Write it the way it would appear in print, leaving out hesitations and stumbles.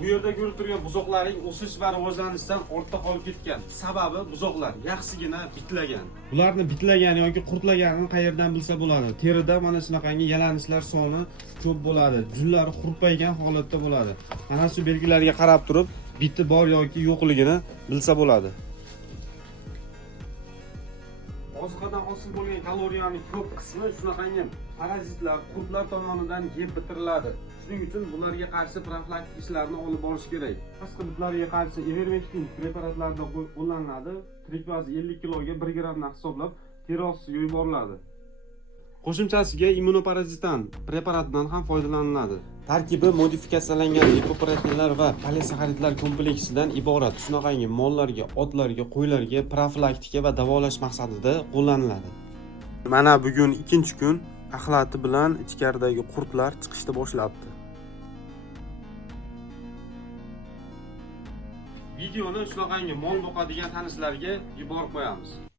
Bu yerda ko'rib turgan buzoqlarning o'sish va rivojlanishdan ortda qolib ketgan. Sababi buzoqlar yaxshigina bitlagan. Bularni bitlagan yoki qurtlaganini qayerdan bilsa bo'ladi? Terida mana shunaqangi yalanishlar soni ko'p bo'ladi. Jullari qurpaygan holatda bo'ladi. Mana shu belgilarga qarab turib, biti bor yoki yo'qligini bilsa bo'ladi. Oziqadan hosil bo'lgan kaloriyaning ko'p qismi shunaqangi parazitlar, qurtlar tomonidan yeb bitiriladi. Shuning uchun bularga qarshi profilaktik ishlarni olib borish kerak. Boshqa bitlarga qarshi ivermektin preparatlarida qo'llaniladi. Tirik vazni 50 kiloga 1 grammdan hisoblab teri ostiga yuboriladi. Qo'shimchasiga immunoparazitan preparatidan ham foydalaniladi. Tarkibi modifikatsiyalangan lipoproteinlar va polisaxaridlar kompleksidan iborat. Shunaqangi mollarga, otlarga, qo'ylarga profilaktika va davolash maqsadida qo'llaniladi. Mana bugun 2-kun axlati bilan ichkaridagi qurtlar chiqishni boshlabdi. Videoni shunaqangi mol boqadigan tanishlarga yuborib qo'yamiz.